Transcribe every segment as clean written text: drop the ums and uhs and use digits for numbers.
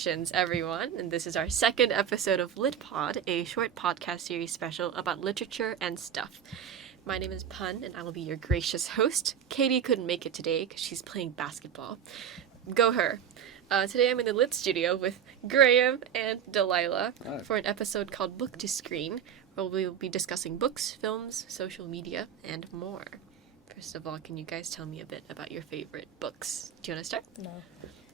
Salutations, everyone, and this is our second episode of LitPod, a short podcast series special about literature and stuff. My name is Pun, and I will be your gracious host. Katie couldn't make it today because she's playing basketball. Go her. Today I'm in the Lit studio with Graham and Delilah for an episode called Book to Screen, where we will be discussing books, films, social media, and more. First of all, can you guys tell me a bit about your favorite books? Do you want to start? No.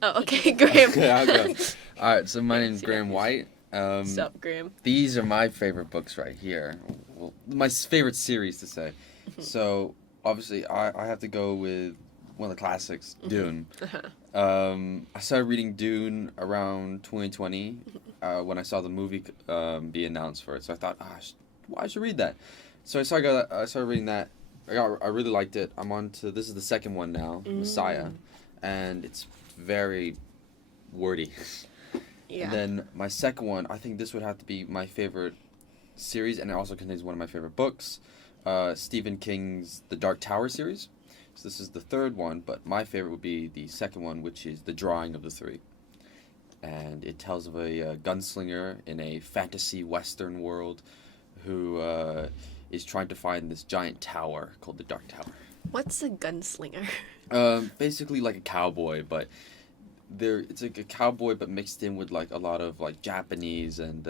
Oh, okay, Graham. Okay, I'll go. All right, so my name's Graham White. What's up, Graham? These are my favorite books right here. Well, my favorite series to say. So, obviously, I have to go with one of the classics, Dune. I started reading Dune around 2020 when I saw the movie be announced for it. So I thought, I should read that. So I started reading that. I really liked it. I'm on to, this is the second one now, Messiah. And it's very wordy. Yeah. And then my second one, I think this would have to be my favorite series, and it also contains one of my favorite books, Stephen King's The Dark Tower series. So this is the third one, but my favorite would be the second one, which is The Drawing of the Three. And it tells of a gunslinger in a fantasy western world who is trying to find this giant tower called the Dark Tower. What's a gunslinger? Basically like a cowboy, but it's like a cowboy but mixed in with like a lot of like Japanese and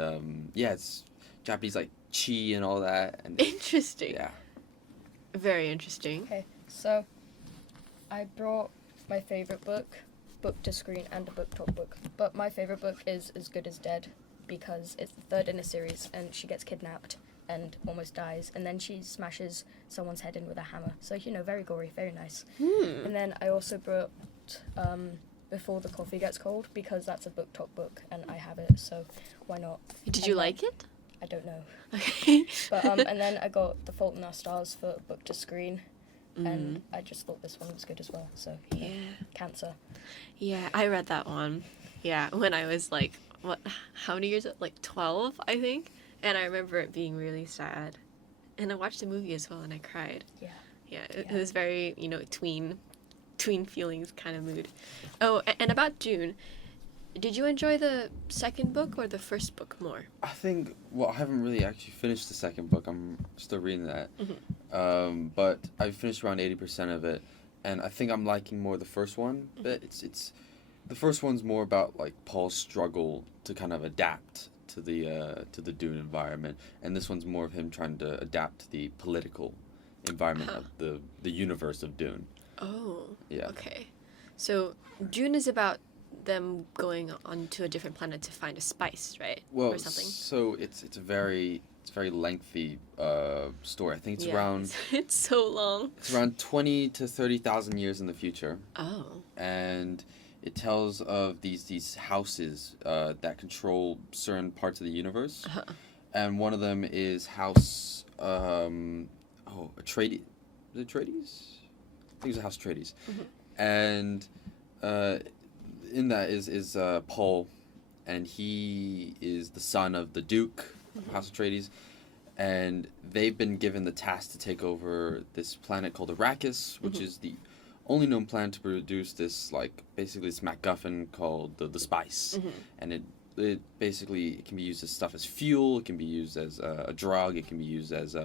it's Japanese like chi and all that. And Interesting. Yeah. Very interesting. Okay, so I brought my favorite book to screen, and a book talk book. But my favorite book is As Good as Dead because it's the third in a series, and she gets kidnapped and almost dies, and then she smashes someone's head in with a hammer. So, very gory, very nice. And then I also brought Before the Coffee Gets Cold, because that's a book talk book, and I have it, so why not? Did you like it? I don't know. Okay. But and then I got The Fault in Our Stars for book to screen, and I just thought this one was good as well, so Yeah. Cancer. Yeah, I read that one. Yeah, when I was like, how many years? Like 12, I think. And I remember it being really sad. And I watched the movie as well, and I cried. Yeah. Yeah, it was very, tween feelings kind of mood. Oh, and about Dune, did you enjoy the second book or the first book more? I think, I haven't really actually finished the second book. I'm still reading that. But I finished around 80% of it, and I think I'm liking more the first one. But it's the first one's more about like Paul's struggle to kind of adapt to the Dune environment, and this one's more of him trying to adapt to the political environment of the universe of Dune. Oh. Yeah. Okay. So Dune is about them going on to a different planet to find a spice, right? Well, or something. so it's a very lengthy story. I think it's around It's so long. it's around 20 to 30,000 years in the future, Oh. and it tells of these houses that control certain parts of the universe, and one of them is House Atreides. Is it Atreides? I think it's House Atreides, and in that is Paul, and he is the son of the Duke of House Atreides, and they've been given the task to take over this planet called Arrakis, which is the only known planet to produce this, like, basically this MacGuffin called the spice. And it basically can be used as stuff as fuel, it can be used as a drug, it can be used as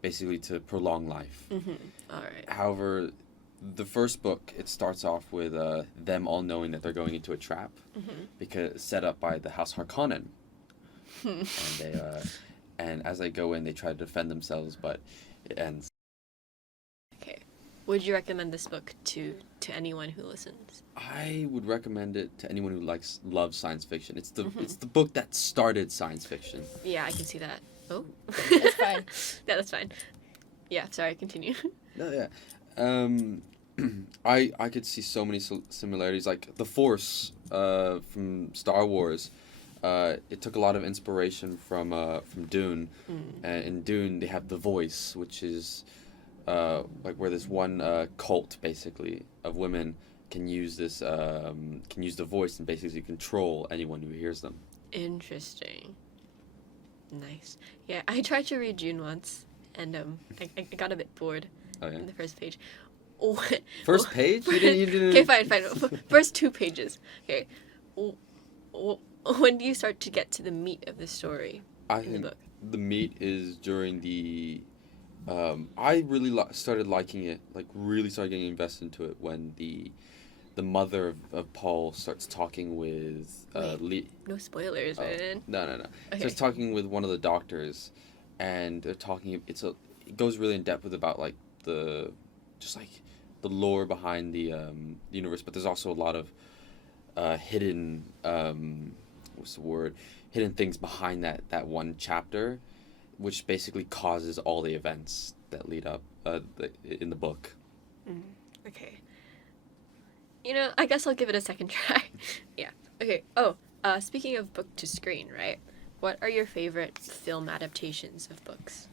basically to prolong life. All right. However, the first book, it starts off with them all knowing that they're going into a trap, because set up by the House Harkonnen. And they and as they go in, they try to defend themselves, but it ends. Okay. Would you recommend this book to anyone who listens? I would recommend it to anyone who loves science fiction. It's the book that started science fiction. Yeah, I can see that. Oh. It's fine. Yeah, that's fine. Yeah, sorry, continue. No, yeah. I could see so many similarities, like the Force from Star Wars. It took a lot of inspiration from Dune. And in Dune, they have the Voice, which is like where this one cult basically of women can use the voice and basically control anyone who hears them. Interesting. Nice. Yeah, I tried to read Dune once, and I got a bit bored in the first page. First page? You didn't... Okay, fine. First 2 pages. Okay. when do you start to get to the meat of the story I in the think book? the meat is during the. I really started liking it, like really started getting invested into it when the mother of Paul starts talking with No spoilers, oh, man. no. Okay. Starts talking with one of the doctors, and they're talking. It goes really in depth with about like the lore behind the universe, but there's also a lot of hidden what's the word, hidden things behind that one chapter, which basically causes all the events that lead up in the book. Okay. I guess I'll give it a second try. Yeah. Okay. Oh, speaking of book to screen, right? What are your favorite film adaptations of books?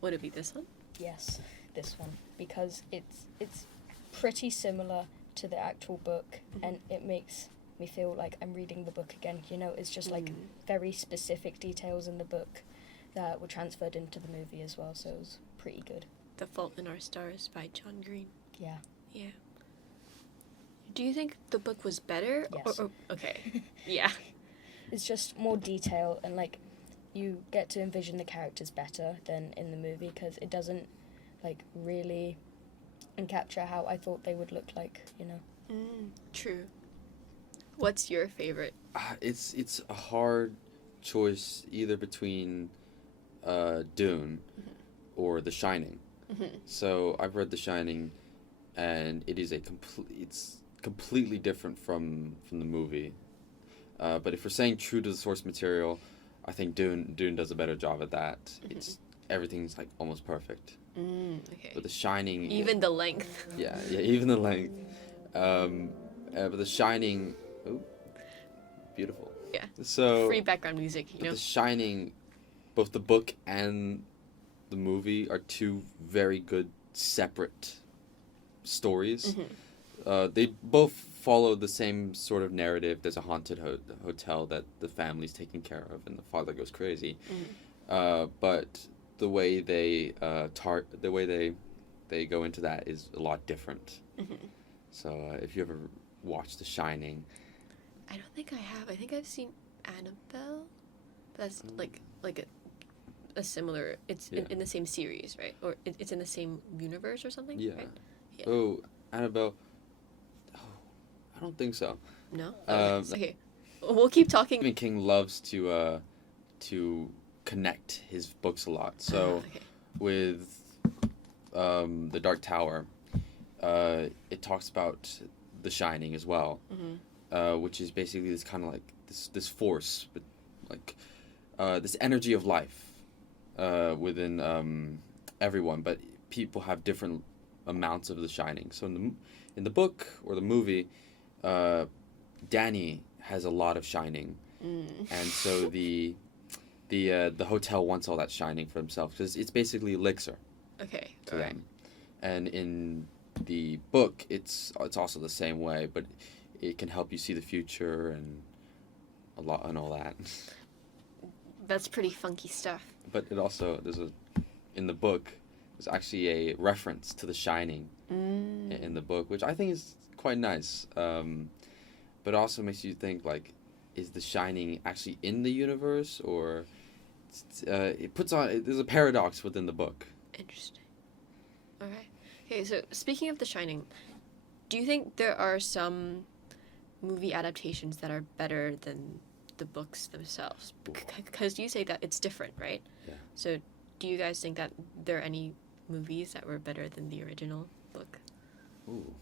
Would it be this one? Yes, this one, because it's pretty similar to the actual book, and it makes me feel like I'm reading the book again. It's just like very specific details in the book that were transferred into the movie as well, so it was pretty good. The Fault in Our Stars by John Green. Yeah. Yeah. Do you think the book was better? Yes. Okay. Yeah. It's just more detail, and like you get to envision the characters better than in the movie, because it doesn't like really capture how I thought they would look like. True. What's your favorite? It's a hard choice either between Dune or The Shining. So I've read The Shining, and it is it's completely different from the movie. But if we're saying true to the source material, I think Dune does a better job at that. Everything's like almost perfect. Okay. But The Shining, Even the length. yeah, even the length. But The Shining, beautiful. Yeah. So Free background music, The Shining, both the book and the movie are two very good separate stories. They both follow the same sort of narrative. There's a haunted hotel that the family's taking care of, and the father goes crazy. But the way they they go into that is a lot different. So if you ever watched The Shining, I don't think I have. I think I've seen Annabelle. That's like a similar. It's in the same series, right? Or it's in the same universe or something. yeah. Right? Yeah. Oh, Annabelle. Oh, I don't think so. No. Okay. We'll keep talking. Stephen King loves to connect his books a lot. So with The Dark Tower, it talks about The Shining as well, which is basically this kind of like this force, but like this energy of life within everyone, but people have different amounts of The Shining. So in the book or the movie, Danny has a lot of Shining, and so the hotel wants all that Shining for himself, because it's basically elixir to them. And in the book, it's also the same way, but it can help you see the future and all that. That's pretty funky stuff. But it also in the book there's actually a reference to The Shining in the book, which I think is quite nice. But also makes you think, like, is The Shining actually in the universe, or there's a paradox within the book. Interesting. All right. Okay, so speaking of The Shining, do you think there are some movie adaptations that are better than the books themselves? Because you say that it's different, right? Yeah. So do you guys think that there are any movies that were better than the original book? Ooh.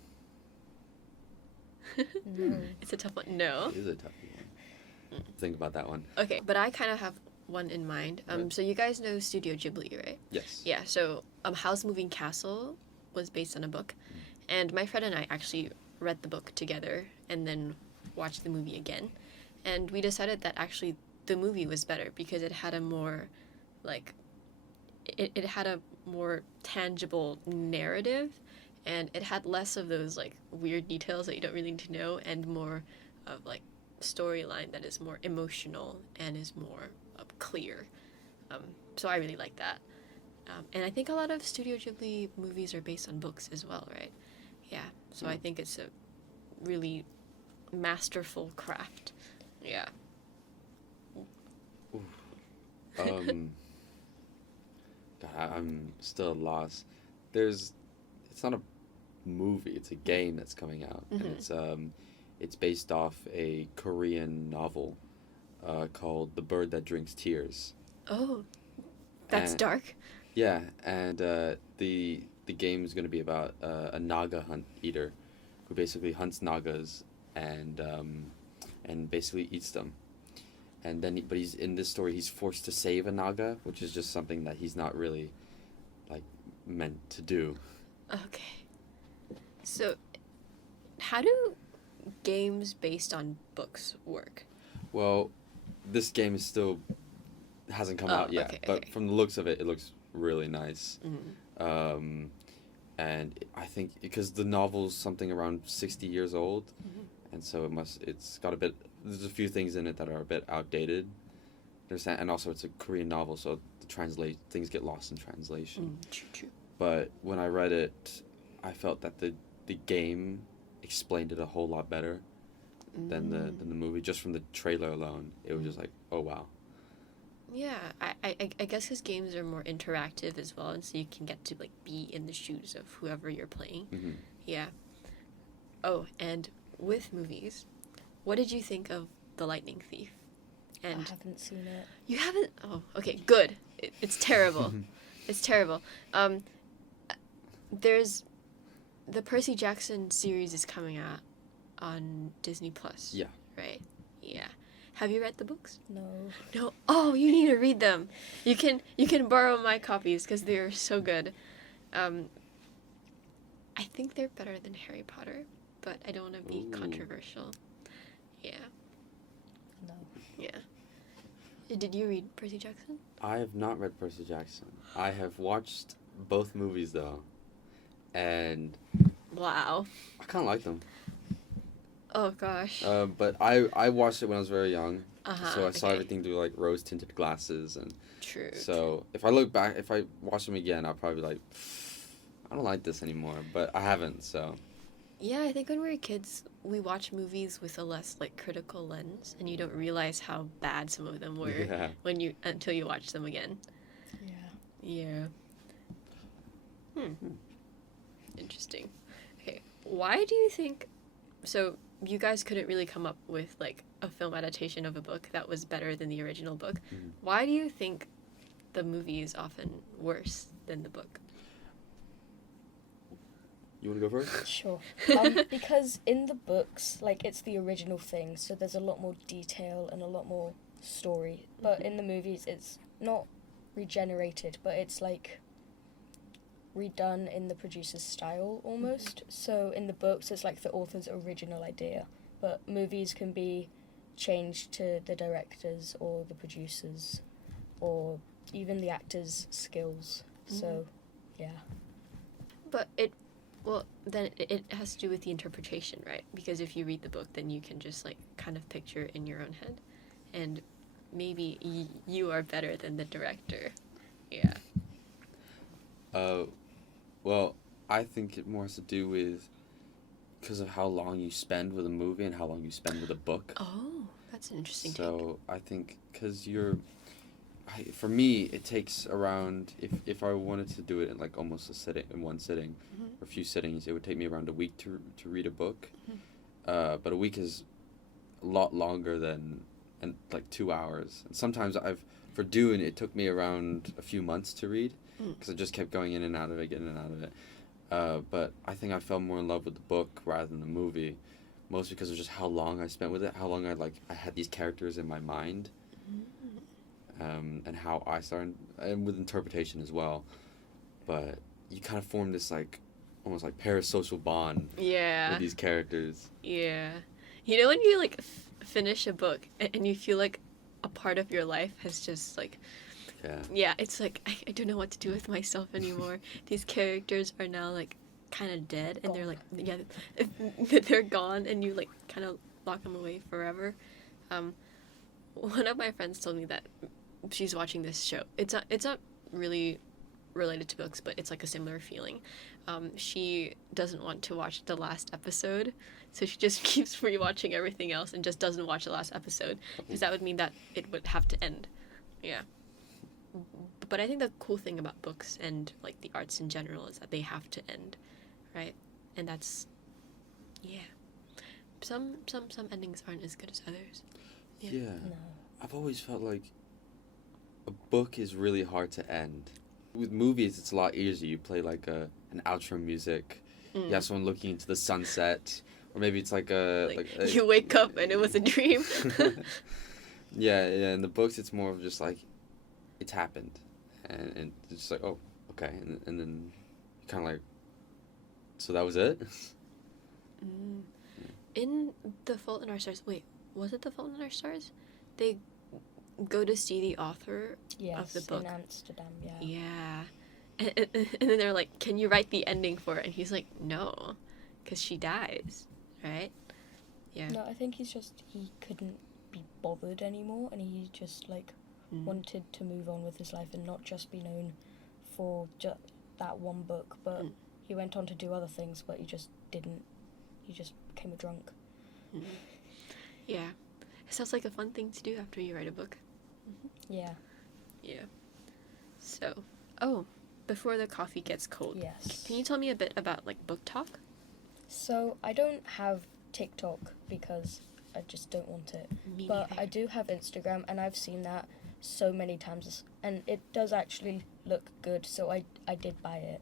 No. It's a tough one. No. It is a tough one. Think about that one. Okay, but I kind of have one in mind. So you guys know Studio Ghibli, right? Yes. Yeah, so Howl's Moving Castle was based on a book, and my friend and I actually read the book together and then watched the movie again, and we decided that actually the movie was better because it had a more, like, it had a more tangible narrative, and it had less of those, like, weird details that you don't really need to know, and more of, like, storyline that is more emotional and is more clear. So I really like that. And I think a lot of Studio Ghibli movies are based on books as well, right? Yeah. So I think it's a really masterful craft. Yeah. God, I'm still lost. It's not a movie, it's a game that's coming out, and it's based off a Korean novel called The Bird That Drinks Tears. Oh, that's And- dark. Yeah, and the game is going to be about a naga hunt eater who basically hunts nagas and basically eats them. And then, but he's in this story, he's forced to save a naga, which is just something that he's not really like meant to do. Okay. So, how do games based on books work? Well, this game is still hasn't come out yet, okay, but okay. from the looks of it, it looks really nice. Mm-hmm. And I think because the novel's something around 60 years old, and so it's got a bit. There's a few things in it that are a bit outdated. And also it's a Korean novel, so things get lost in translation. True. But when I read it, I felt that the game explained it a whole lot better than the movie. Just from the trailer alone, it was just like, oh wow. Yeah, I guess his games are more interactive as well, and so you can get to like be in the shoes of whoever you're playing. Mm-hmm. Yeah. Oh, and with movies, what did you think of The Lightning Thief? And I haven't seen it. you haven't? Oh, okay, good. It's terrible. It's terrible. There's the Percy Jackson series is coming out on Disney Plus. Yeah. Right. Yeah. Have you read the books? No. No. Oh, you need to read them. You can borrow my copies because they are so good. I think they're better than Harry Potter, but I don't want to be Ooh. controversial. Yeah. No. Yeah. Did you read Percy Jackson? I have not read Percy Jackson. I have watched both movies though, and Wow. I kind of like them. Oh gosh. But I watched it when I was very young, Uh-huh, so I saw okay. everything through like rose tinted glasses, and True. so if I look back, if I watch them again, I'll probably be like, I don't like this anymore. But I haven't, so. Yeah, I think when we were kids, we watched movies with a less like critical lens, and you don't realize how bad some of them were Yeah. until you watch them again. Yeah. Yeah. Interesting. Okay, why do you think? So you guys couldn't really come up with like a film adaptation of a book that was better than the original book. Mhm. Why do you think the movie is often worse than the book? You want to go first? Sure. Because in the books, like, it's the original thing, so there's a lot more detail and a lot more story. But in the movies, it's not regenerated, but it's, like, redone in the producer's style, almost. So in the books, it's, like, the author's original idea. But movies can be changed to the directors or the producers or even the actors' skills. So, yeah. But then it has to do with the interpretation, right? Because if you read the book, then you can just like kind of picture it in your own head, and maybe you are better than the director. Yeah. Well, I think it more has to do with because of how long you spend with a movie and how long you spend with a book. Oh, that's an interesting take. So I think because for me, it takes around if I wanted to do it in like almost in one sitting, or a few sittings, it would take me around a week to read a book. But a week is a lot longer than like 2 hours. And sometimes for Dune, it took me around a few months to read because I just kept going in and out of it, getting in and out of it. But I think I fell more in love with the book rather than the movie, mostly because of just how long I spent with it, how long I had these characters in my mind. And how I started, and with interpretation as well. But you kind of form this like, almost like parasocial bond Yeah. with these characters. Yeah. You know when you like finish a book and you feel like a part of your life has just like, Yeah. it's like I don't know what to do with myself anymore. These characters are now like kind of dead, and they're like, yeah, they're gone, and you like kind of lock them away forever. One of my friends told me that she's watching this show. It's not really related to books, but it's like a similar feeling. she doesn't want to watch the last episode, so she just keeps rewatching everything else and just doesn't watch the last episode, because that would mean that it would have to end. Yeah. But I think the cool thing about books and like the arts in general is that they have to end, right? And that's, yeah. Some endings aren't as good as others. Yeah. No. I've always felt like a book is really hard to end. With movies, it's a lot easier. You play like an outro music. You have someone looking into the sunset, or maybe it's like you wake up and it was a dream. yeah. In the books, it's more of just like it's happened, and it's just like, oh, okay, and then kind of like, so that was it. In The Fault in Our Stars, wait, was it The Fault in Our Stars? They go to see the author of the book. In Amsterdam, yeah. Yeah. And then they're like, can you write the ending for it? And he's like, no, because she dies, right? Yeah. No, I think he couldn't be bothered anymore, and he just, like, wanted to move on with his life and not just be known for that one book, but he went on to do other things, but he just didn't. He just became a drunk. Yeah. It sounds like a fun thing to do after you write a book. Yeah. Yeah. So, before the coffee gets cold. Yes. Can you tell me a bit about, like, book talk? So, I don't have TikTok because I just don't want it. Me But neither. I do have Instagram, and I've seen that so many times, and it does actually look good, so I did buy it.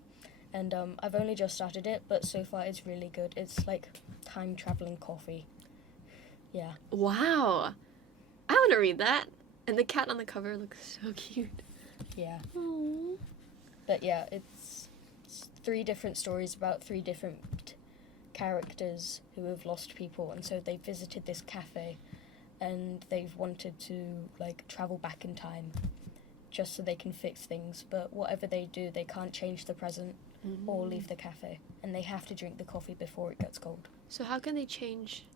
And I've only just started it, but so far it's really good. It's like time-traveling coffee. Yeah. Wow. I want to read that. And the cat on the cover looks so cute. Yeah. Aww. But yeah, it's 3 different stories about 3 different characters who have lost people, and so they visited this cafe, and they've wanted to, like, travel back in time just so they can fix things, but whatever they do, they can't change the present or leave the cafe, and they have to drink the coffee before it gets cold. So how can they change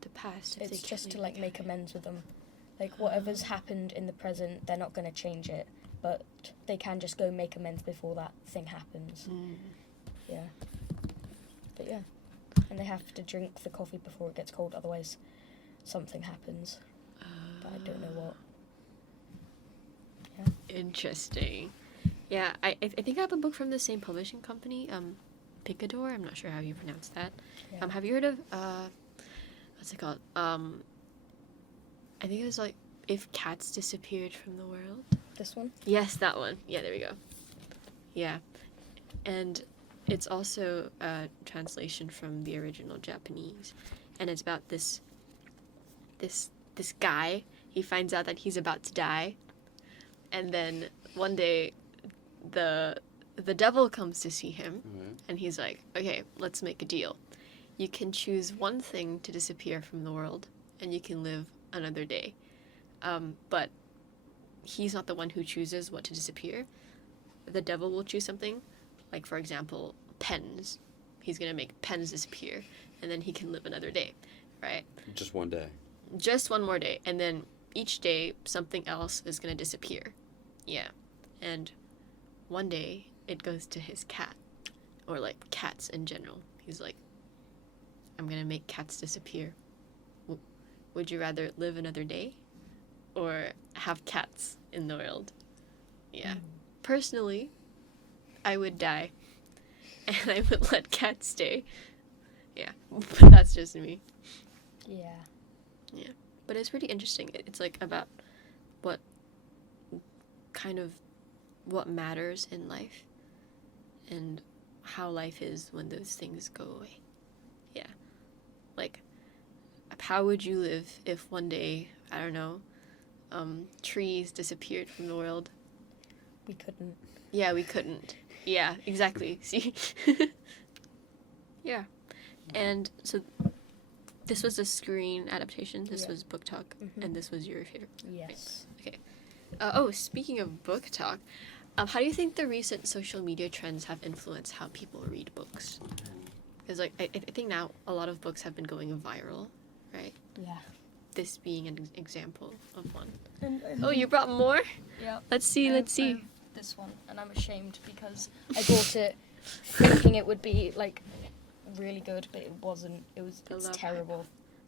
the past if they It's can't just to, leave like, the make cafe? amends with them. Like, whatever's happened in the present, they're not going to change it, but they can just go make amends before that thing happens. Yeah. But yeah. And they have to drink the coffee before it gets cold, otherwise something happens. But I don't know what. Yeah. Interesting. Yeah, I think I have a book from the same publishing company, Picador. I'm not sure how you pronounce that. Yeah. Have you heard of what's it called? I think it was like If Cats Disappeared from the World. This one? Yes, that one. Yeah, there we go. Yeah, and it's also a translation from the original Japanese, and it's about this guy. He finds out that he's about to die, and then one day the devil comes to see him, and he's like, okay, let's make a deal. You can choose one thing to disappear from the world, and you can live another day. But he's not the one who chooses what to disappear. The devil will choose something, like, for example, pens. He's gonna make pens disappear, and then he can live another day, right? Just one day. Just one more day, and then each day something else is gonna disappear. Yeah, and one day it goes to his cat, or like cats in general. He's like, I'm gonna make cats disappear. Would you rather live another day or have cats in the world? Yeah. Personally, I would die, and I would let cats stay. Yeah, but that's just me. Yeah. Yeah, but it's pretty interesting. It's like about what matters in life and how life is when those things go away. Yeah, like, how would you live if one day, I don't know, trees disappeared from the world? We couldn't. Yeah, we couldn't. Yeah, exactly. See? Yeah. And so this was a screen adaptation, this was book talk, and this was your favorite. Yes. Okay. Speaking of book talk, how do you think the recent social media trends have influenced how people read books? Because, like, I think now a lot of books have been going viral, right? Yeah. This being an example of one. And Oh, you brought more? Yeah. Let's see. This one, and I'm ashamed because I bought it thinking it would be like really good, but it wasn't. It's love terrible.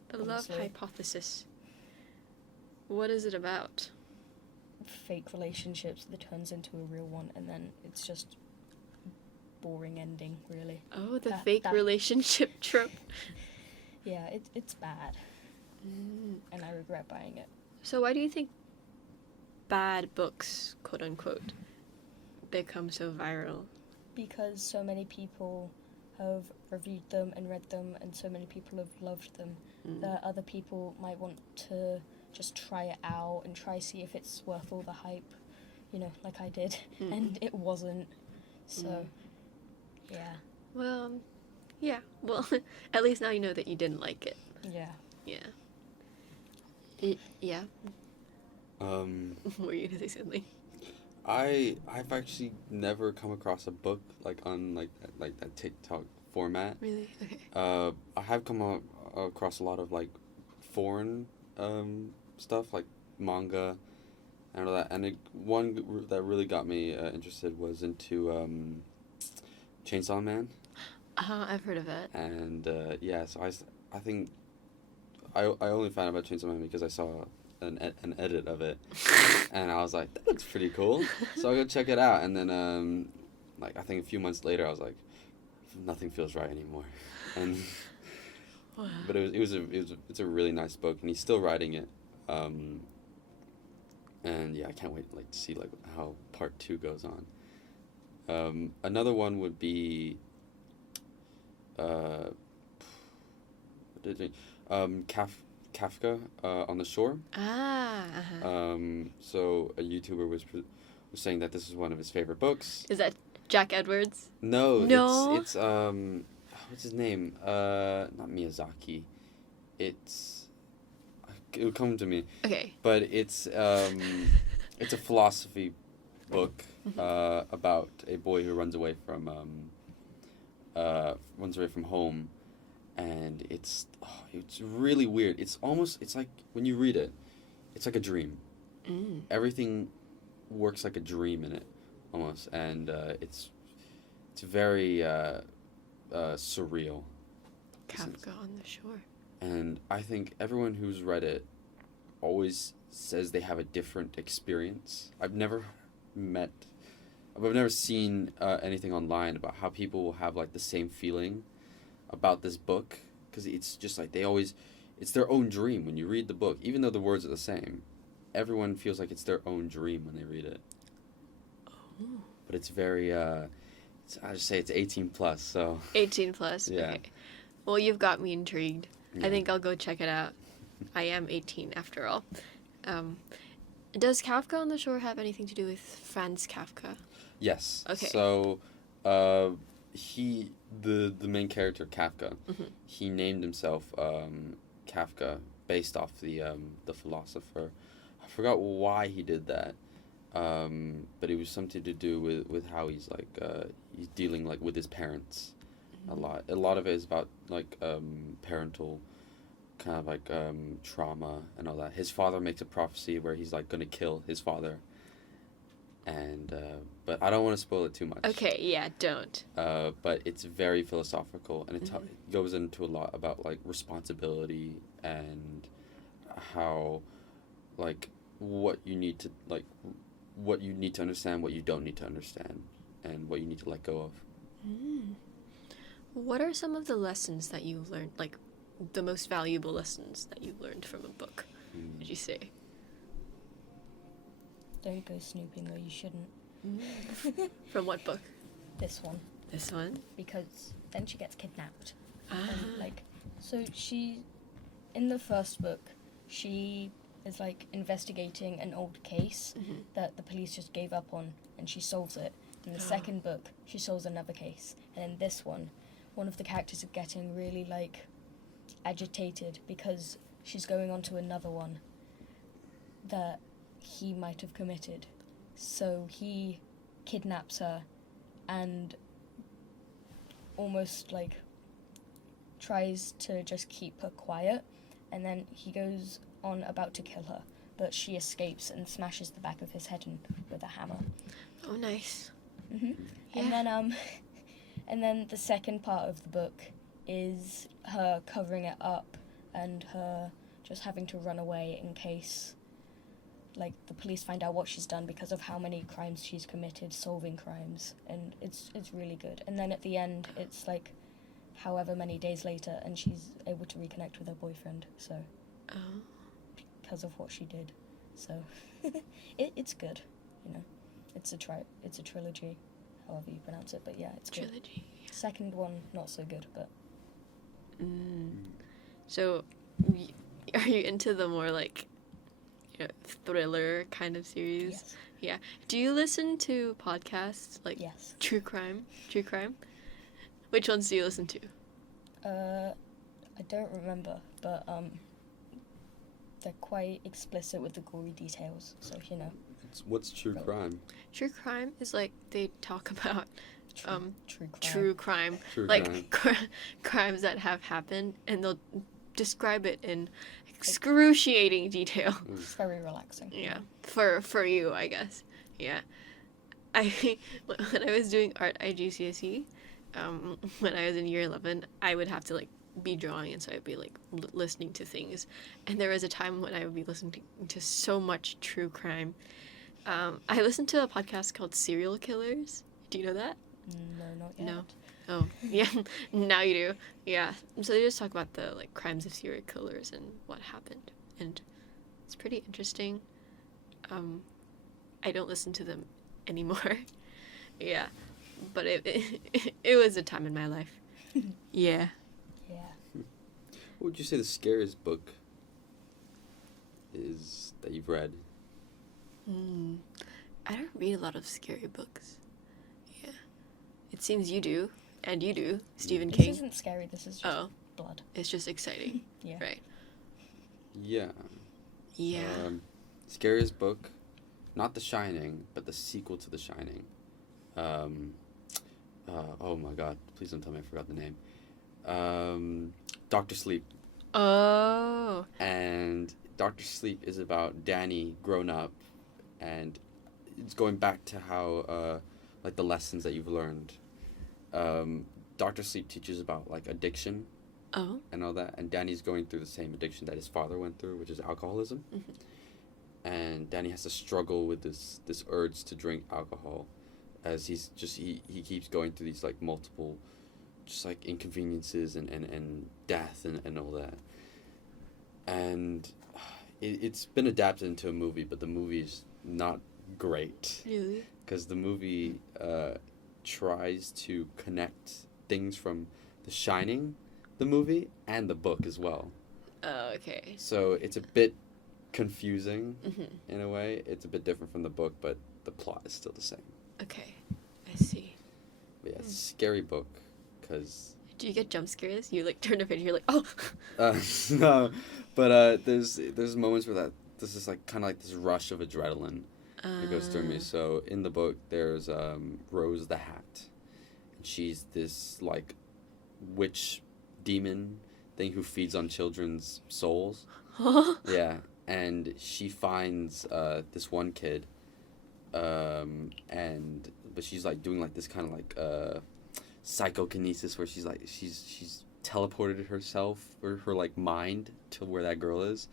The love honestly. hypothesis. What is it about? Fake relationships that turns into a real one, and then it's just boring ending, really. Oh, the That- fake that- relationship trope. Yeah, it's bad, and I regret buying it. So why do you think bad books, quote unquote, become so viral? Because so many people have reviewed them and read them, and so many people have loved them, that other people might want to just try it out and try see if it's worth all the hype, like I did, and it wasn't. So, yeah. Well, yeah. Well, at least now you know that you didn't like it. Yeah. Yeah. Yeah. Were you gonna say something? I've actually never come across a book like on like that TikTok format. Really? Okay. I have come across a lot of like foreign stuff like manga and all that, and one that really got me interested was into Chainsaw Man. I've heard of it. And yeah, so I think I only found out about Chainsaw Man because I saw an edit of it, and I was like, that looks pretty cool. So I go check it out, and then like I think a few months later, I was like, nothing feels right anymore, and Wow. but it's a really nice book, and he's still writing it, and yeah, I can't wait like to see like how part 2 goes on. Another one would be Kafka on the Shore. So a YouTuber was saying that this is one of his favorite books. Is that Jack Edwards? No. No? It's what's his name? Not Miyazaki. It'll come to me. Okay. But it's a philosophy book about a boy who runs away from home, and it's really weird. It's like when you read it, it's like a dream. Everything works like a dream in it, almost, and it's very surreal. Kafka on the Shore. And I think everyone who's read it always says they have a different experience. I've never seen anything online about how people will have like the same feeling about this book, because it's just like it's their own dream when you read the book, even though the words are the same. Everyone feels like it's their own dream when they read it. Oh. But it's very I just say it's 18 plus, so 18 plus. Yeah. Okay. Well, you've got me intrigued. yeah. I think I'll go check it out. I am 18 after all. Does Kafka on the Shore have anything to do with Franz Kafka? Yes. Okay. So the main character Kafka, he named himself Kafka based off the philosopher. I forgot why he did that, but it was something to do with how he's like he's dealing like with his parents a lot. A lot of it is about like parental kind of like trauma and all that. His father makes a prophecy where he's like gonna kill his father, and but I don't want to spoil it too much. Okay, yeah, don't. But it's very philosophical, and it goes into a lot about like responsibility and how like what you need to understand, what you don't need to understand, and what you need to let go of. What are some of the lessons that you learned, like the most valuable lessons that you learned from a book, would you say? Don't go snooping where you shouldn't. From what book? This one. This one? Because then she gets kidnapped. Ah. And, so in the first book, she is investigating an old case that the police just gave up on, and she solves it. In the second book, she solves another case. And in this one of the characters is getting really agitated because she's going on to another one that he might have committed. So he kidnaps her and almost tries to just keep her quiet, and then he goes on about to kill her, but she escapes and smashes the back of his head in with a hammer. Oh, nice. Yeah. And then And then the second part of the book is her covering it up and her just having to run away in case, like, the police find out what she's done because of how many crimes she's committed, solving crimes. And it's really good. And then at the end, it's like however many days later, and she's able to reconnect with her boyfriend. So, because of what she did. So, it's good. You know, it's a trilogy, however you pronounce it. But yeah, it's good. Trilogy. Second one, not so good, but. So, are you into the more like, thriller kind of series? Yes. Yeah. Do you listen to podcasts like Yes. True crime? Which ones do you listen to? I don't remember, but they're quite explicit with the gory details. So you know. What's true crime? True crime is like they talk about True crime. true crime, crimes that have happened, and they'll describe it in excruciating detail. It's very relaxing. Yeah, for you, I guess. Yeah, when I was doing art IGCSE, when I was in year 11, I would have to like be drawing, and so I'd be like listening to things, and there was a time when I would be listening to so much true crime. I listened to a podcast called Serial Killers. Do you know that? No, not yet. No. Oh, yeah. Now you do. Yeah. So they just talk about the like crimes of serial killers and what happened, and it's pretty interesting. I don't listen to them anymore. Yeah, but it was a time in my life. Yeah. Yeah. What would you say the scariest book is that you've read? I don't read a lot of scary books. Yeah. It seems you do, and you do, Stephen King. This isn't scary. This is just blood. It's just exciting. Yeah. Right. Yeah. Yeah. Scariest book, not The Shining, but the sequel to The Shining. Oh my God! Please don't tell me I forgot the name. Dr. Sleep. Oh. And Dr. Sleep is about Danny grown up, and it's going back to how like the lessons that you've learned. Dr. Sleep teaches about like addiction. Oh. And all that, and Danny's going through the same addiction that his father went through, which is alcoholism. And Danny has to struggle with this urge to drink alcohol, as he keeps going through these like multiple, just like inconveniences and death and all that. And it's been adapted into a movie, but the movie's not great. Really? Because the movie tries to connect things from The Shining, the movie, and the book as well. Oh, okay. So it's a bit confusing in a way. It's a bit different from the book, but the plot is still the same. Okay, I see. But yeah, it's a scary book, because... Do you get jump scares? You like turn a page, you're like, oh! No, but there's moments where this is like kind of like this rush of adrenaline that goes through me. So in the book, there's Rose the Hat. And she's this like witch demon thing who feeds on children's souls. Yeah, and she finds this one kid, but she's like doing like this kind of like psychokinesis where she's teleported herself or her like mind to where that girl is,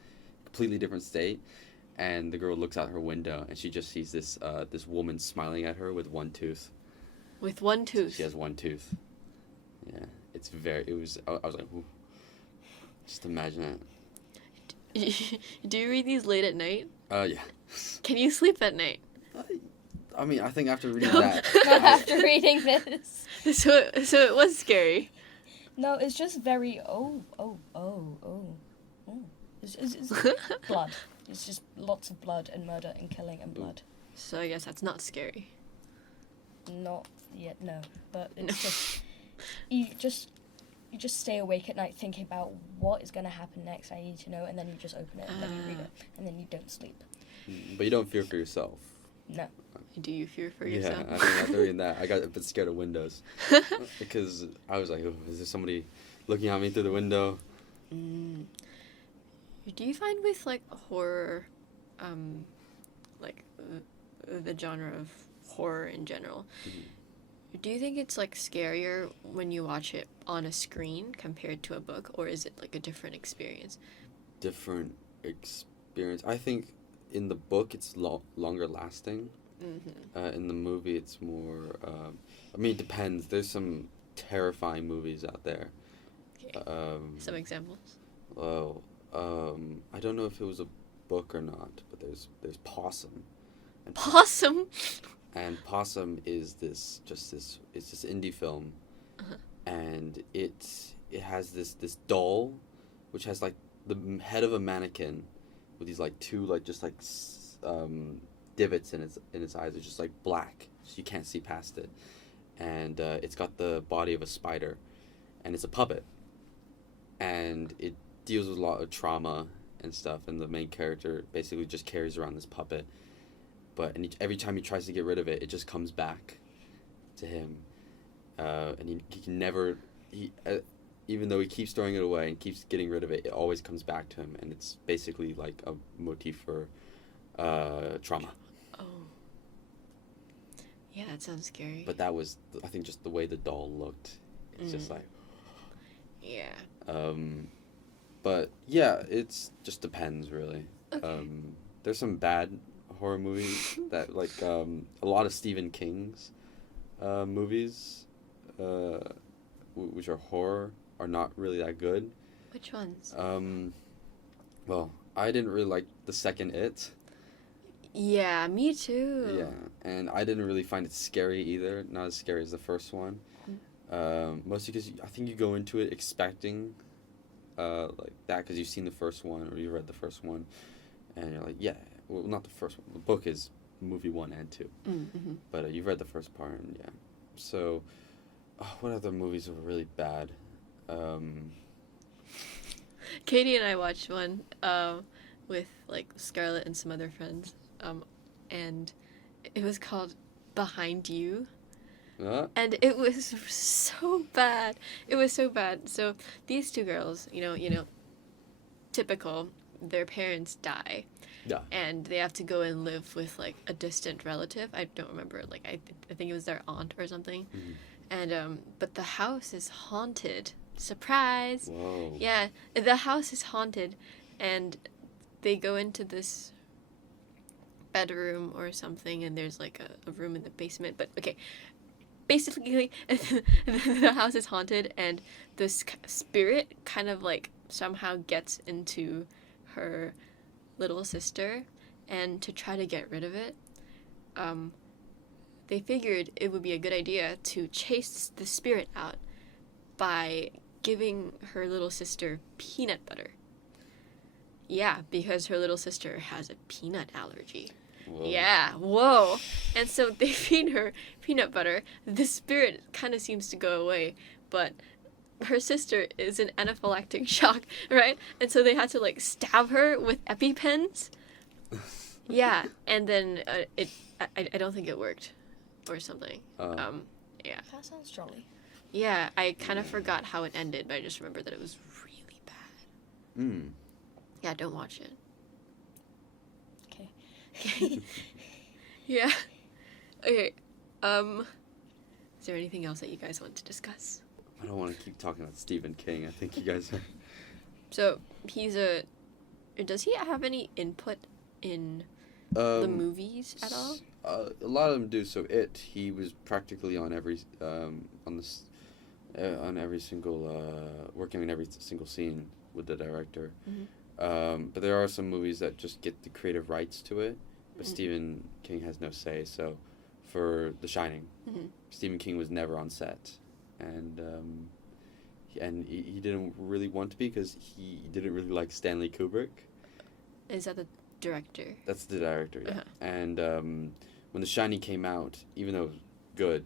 completely different state, and the girl looks out her window and she just sees this woman smiling at her with one tooth. With one tooth. She has one tooth. Yeah. I was like, ooh. Just imagine it. Do you read these late at night? Yeah. Can you sleep at night? I mean, I think after reading that... Not after reading this. So it was scary. No, it's just very, It's blood. It's just lots of blood and murder and killing and blood. So I guess that's not scary. Not yet, no. But it's just... You just stay awake at night thinking about what is going to happen next. I need to know, and then you just open it, and then you read it, and then you don't sleep. But you don't fear for yourself. No. Do you fear for yourself? Yeah, I think after reading that, I got a bit scared of windows. Because I was like, oh, is there somebody looking at me through the window? Do you find with, like, horror, like, the genre of horror in general, Do you think it's like scarier when you watch it on a screen compared to a book, or is it like a different experience? Different experience. I think in the book it's longer lasting. Mm-hmm. In the movie it's more. I mean, it depends. There's some terrifying movies out there. Okay. Some examples. Well, I don't know if it was a book or not, but there's Possum. And Possum. And Possum is it's this indie film, Uh-huh. and it has this doll, which has like the head of a mannequin, with these like two like just like divots in its eyes. It's just like black, so you can't see past it, and it's got the body of a spider, and it's a puppet, and it deals with a lot of trauma and stuff, and the main character basically just carries around this puppet. But every time he tries to get rid of it, it just comes back to him, and he can never even though he keeps throwing it away and keeps getting rid of it, it always comes back to him, and it's basically like a motif for trauma. Oh. Yeah, that sounds scary. But that was, I think, just the way the doll looked. It's just like. Yeah. But yeah, it's just depends really. Okay. There's some bad horror movies that like a lot of Stephen King's movies, which are horror, are not really that good. Which ones? Well, I didn't really like the second It. Yeah, me too. Yeah, and I didn't really find it scary either. Not as scary as the first one. Mostly because I think you go into it expecting like that because you've seen the first one or you read the first one, and you're like, yeah, well, not the first one. The book is movie 1 and 2, Mm-hmm. but you've read the first part, and yeah. So, what other movies were really bad? Katie and I watched one with like Scarlett and some other friends, and it was called Behind You. And it was so bad. It was so bad. So these two girls, you know, typical, their parents die. Yeah. And they have to go and live with like a distant relative. I don't remember. Like I think it was their aunt or something. Mm-hmm. And but the house is haunted. Surprise. Whoa. Yeah, the house is haunted, and they go into this bedroom or something, and there's like a room in the basement. But okay, basically, the house is haunted, and this spirit kind of like somehow gets into her little sister, and to try to get rid of it, they figured it would be a good idea to chase the spirit out by giving her little sister peanut butter. Yeah, because her little sister has a peanut allergy. Whoa. Yeah, whoa. And so they feed her peanut butter. The spirit kind of seems to go away, but her sister is in anaphylactic shock, right? And so they had to like stab her with EpiPens. Yeah, and then I don't think it worked or something. Yeah. That sounds jolly. Yeah, I kind of forgot how it ended, but I just remember that it was really bad. Yeah, don't watch it. Okay. Yeah. Okay. Is there anything else that you guys want to discuss? I don't want to keep talking about Stephen King. I think you guys are. So does he have any input in the movies at all? A lot of them do. So he was practically on every working on every single scene with the director. Mm-hmm. But there are some movies that just get the creative rights to it, but Stephen King has no say. So, for The Shining, Stephen King was never on set, and he didn't really want to be because he didn't really like Stanley Kubrick. Is that the director? That's the director, yeah. Uh-huh. And when The Shining came out, even though it was good,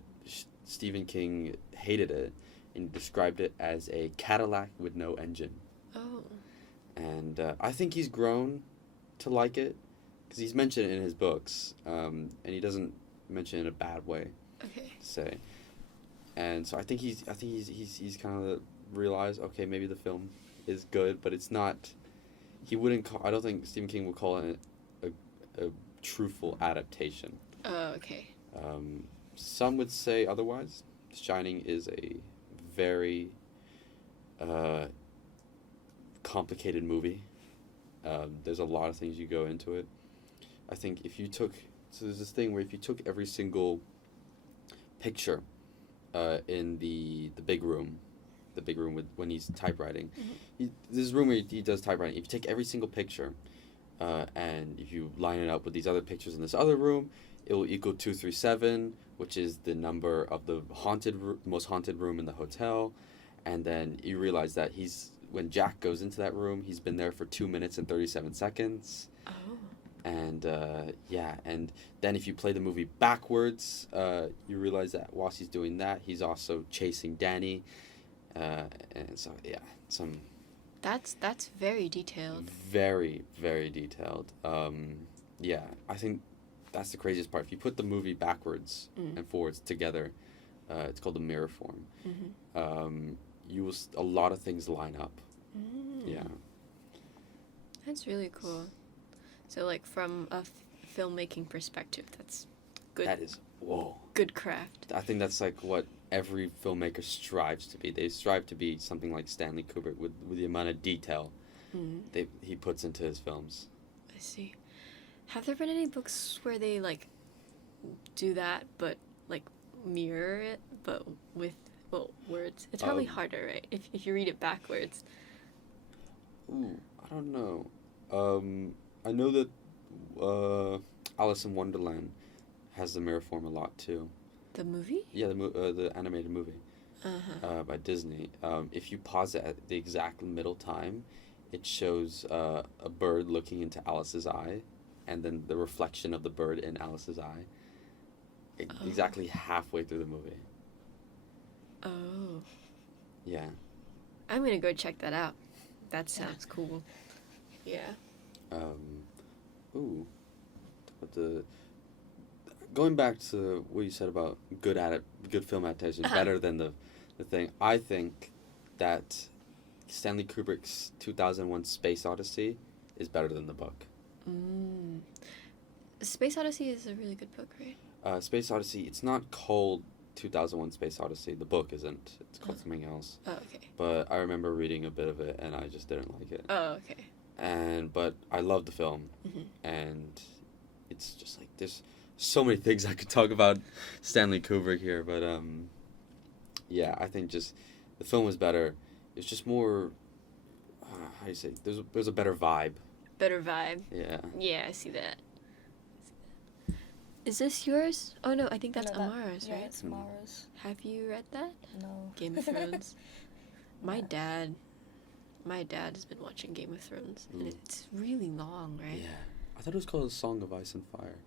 Stephen King hated it and described it as a Cadillac with no engine. Oh. And I think he's grown to like it because he's mentioned it in his books, and he doesn't mention it in a bad way. Okay. To say, and so I think he's kind of realized, okay, maybe the film is good, but it's not. He wouldn't call. I don't think Stephen King would call it a truthful adaptation. Oh, okay. some would say otherwise. Shining is a very complicated movie. There's a lot of things you go into it. I think if you took, so there's this thing where if you took every single picture in the big room with when he's typewriting, this room where he does typewriting. If you take every single picture, and if you line it up with these other pictures in this other room, it will equal 237, which is the number of the most haunted room in the hotel. And then you realize that when Jack goes into that room, he's been there for 2 minutes and 37 seconds. Oh. And and then if you play the movie backwards, you realize that whilst he's doing that, he's also chasing Danny. And so That's very detailed. very, very detailed. I think that's the craziest part. If you put the movie backwards and forwards together, it's called the mirror form. A lot of things line up. Yeah. That's really cool. So, like, from a filmmaking perspective, that's good. That is, whoa. Good craft. I think that's like what every filmmaker strives to be. They strive to be something like Stanley Kubrick with the amount of detail he puts into his films. I see. Have there been any books where they, like, do that, but, like, mirror it, but with, words? It's probably harder, right? If you read it backwards. Ooh, I don't know. I know that Alice in Wonderland has the mirror form a lot, too. The movie? Yeah, the animated movie by Disney. If you pause it at the exact middle time, it shows a bird looking into Alice's eye, and then the reflection of the bird in Alice's eye. Exactly halfway through the movie. Oh. Yeah. I'm gonna go check that out. That sounds cool. Yeah. Going back to what you said about good film adaptation, better than the thing. I think that Stanley Kubrick's 2001: Space Odyssey is better than the book. Space Odyssey is a really good book, right? Space Odyssey. It's not called 2001: Space Odyssey. The book isn't. It's called something else. Oh, okay. But I remember reading a bit of it, and I just didn't like it. Oh, okay. But I love the film, and it's just like there's so many things I could talk about Stanley Kubrick here, but I think just the film was better. It's just more how do you say? There's a better vibe. Better vibe. Yeah. Yeah, I see that. Is this yours? Oh no, I think that's Amara's, right? Yeah, it's Amara's. Have you read that? No. Game of Thrones. My dad has been watching Game of Thrones, and it's really long, right? Yeah. I thought it was called A Song of Ice and Fire.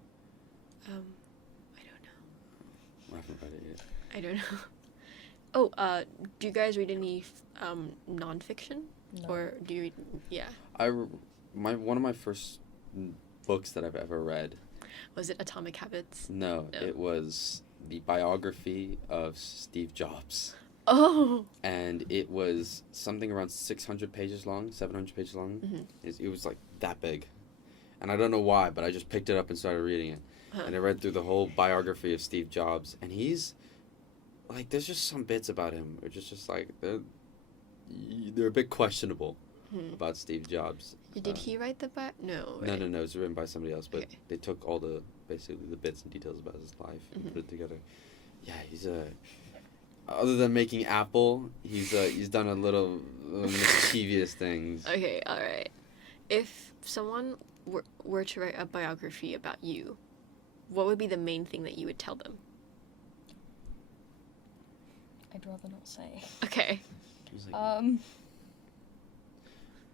I don't know. I haven't read it yet. I don't know. Oh, do you guys read any nonfiction? No. Or do you read? Yeah. One of my first books that I've ever read. Was it Atomic Habits? No, it was the biography of Steve Jobs. Oh. And it was something around 600 pages long, 700 pages long. It was like that big. And I don't know why, but I just picked it up and started reading it. And I read through the whole biography of Steve Jobs. And he's, like, there's just some bits about him which is just like, they're a bit questionable about Steve Jobs. Did he write the No, right? No, it was written by somebody else. But Okay. they took all basically the bits and details about his life and put it together. Yeah, he's other than making Apple, he's done a little mischievous things. Okay, all right. If someone were to write a biography about you, what would be the main thing that you would tell them? I'd rather not say. Okay. He's like,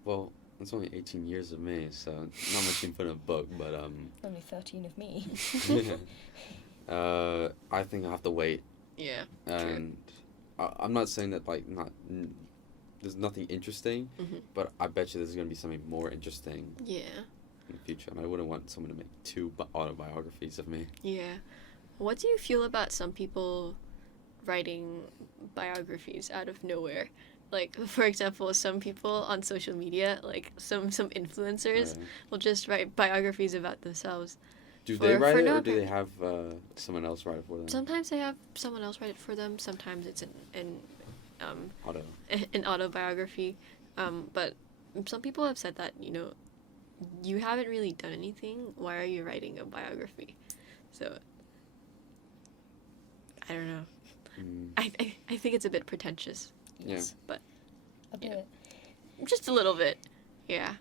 well, it's only 18 years of me, so not much you can put in a book, but Only 13 of me. I think I'll have to wait. Yeah. And I'm not saying that there's nothing interesting, but I bet you there's gonna be something more interesting. Yeah. In the future, and I wouldn't want someone to make 2 autobiographies of me. Yeah. What do you feel about some people writing biographies out of nowhere? Like, for example, some people on social media, like some influencers, will just write biographies about themselves. Do they write for it, no or do they apparent- have someone else write it for them? Sometimes they have someone else write it for them. Sometimes it's um, Auto. an autobiography. But some people have said that, you haven't really done anything. Why are you writing a biography? So, I don't know. Mm. I think it's a bit pretentious. Yes. But A bit. just a little bit. Yeah.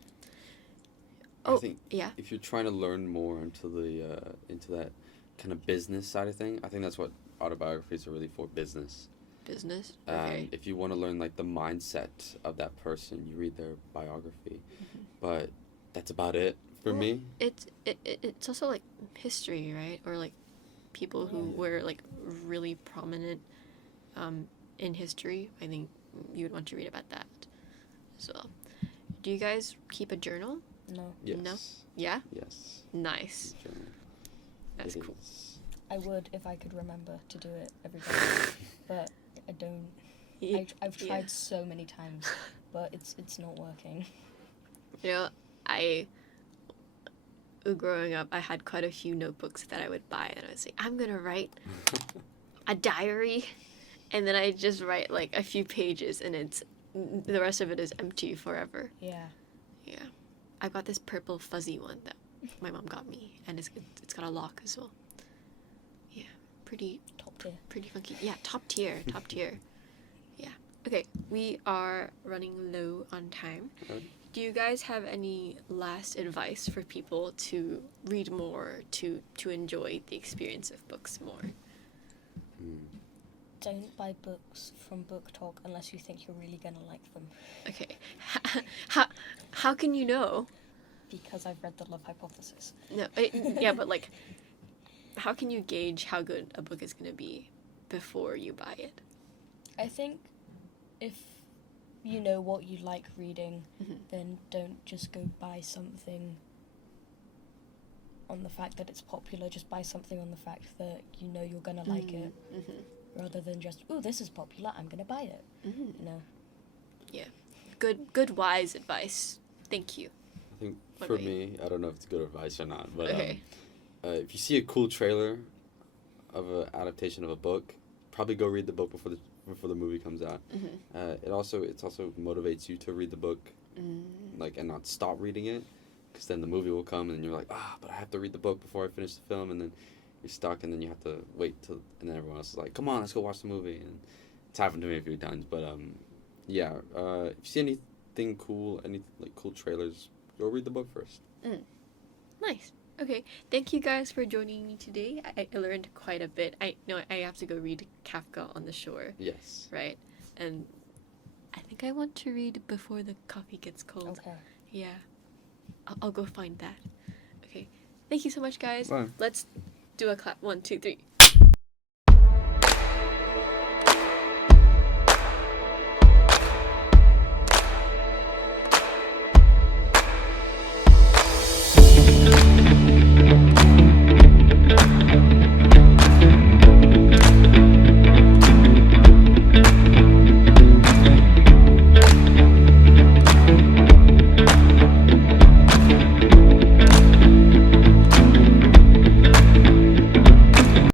I Oh, think yeah. if you're trying to learn more into that kind of business side of thing, I think that's what autobiographies are really for, business. Business. Okay. If you want to learn like the mindset of that person, you read their biography. Mm-hmm. But that's about it for Well, me. It's also like history, right? Or like people who were like really prominent in history. I think you would want to read about that as well. Do you guys keep a journal? No. Yes. No? Yeah? Yes. Nice. Journal. That's It cool. is. I would if I could remember to do it every day, but I don't. I've Yeah. tried so many times, but it's not working. Growing up, I had quite a few notebooks that I would buy, and I was like, I'm gonna write a diary, and then I just write like a few pages, and the rest of it is empty forever. Yeah. Yeah, I got this purple fuzzy one that my mom got me, and it's got a lock as well. Yeah, pretty Top tier. funky. Yeah, top tier. Yeah. Okay, we are running low on time. Okay. Do you guys have any last advice for people to read more, to enjoy the experience of books more? Mm. Don't buy books from Book Talk unless you think you're really gonna like them. Okay, how can you know? Because I've read The Love Hypothesis. No, yeah, but like, how can you gauge how good a book is gonna be before you buy it? I think if you know what you like reading, Mhm. then don't just go buy something on the fact that it's popular. Just buy something on the fact that you know you're gonna like it, rather than just, ooh, this is popular, I'm gonna buy it. Mm-hmm. No. Good wise advice. Thank you. I think What for about you? me, I don't know if it's good advice or not, but Okay. if you see a cool trailer of an adaptation of a book, probably go read the book before the movie comes out. Mm-hmm. It also motivates you to read the book, Mm. like, and not stop reading it, because then the movie will come and you're like, but I have to read the book before I finish the film, and then you're stuck, and then you have to wait till, and then everyone else is like, come on, let's go watch the movie, and it's happened to me a few times. But yeah, if you see anything cool, any like cool trailers, go read the book first. Nice. Okay. Thank you guys for joining me today. I learned quite a bit. I know I have to go read Kafka on the Shore, Yes. right? And I think I want to read Before the Coffee Gets Cold. Okay. Yeah. I'll go find that. Okay. Thank you so much, guys. Bye. Let's do a clap. 1, 2, 3.